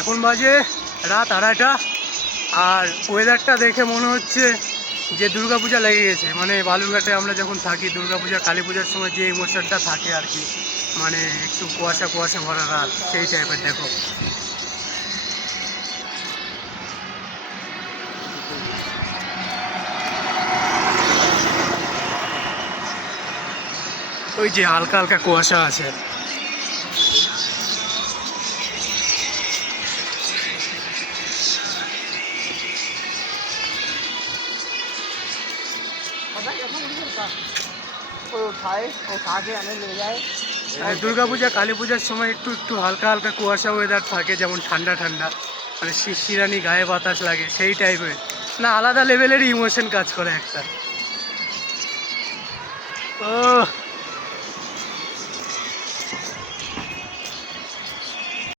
এখন বাজে রাত 2:30 আর ওয়েদারটা দেখে মনে হচ্ছে যে দুর্গাপূজা লেগে গেছে। মানে বালুরঘাটে আমরা যখন থাকি দুর্গাপূজা কালী পূজার সময় যে ইমোশনটা থাকে আর কি, মানে একটু কুয়াশা কুয়াশা ভরা রাত সেই টাইপের। দেখো ওই যে হালকা হালকা কুয়াশা আছে। দুর্গাপূজা কালী পূজার সময় একটু একটু হালকা হালকা কুয়াশা ওয়েদার থাকে, যেমন ঠান্ডা ঠান্ডা, মানে শিরশিরানি গায়ে বাতাস লাগে সেই টাইপের। না আলাদা লেভেলের ইমোশন কাজ করে একটা। ও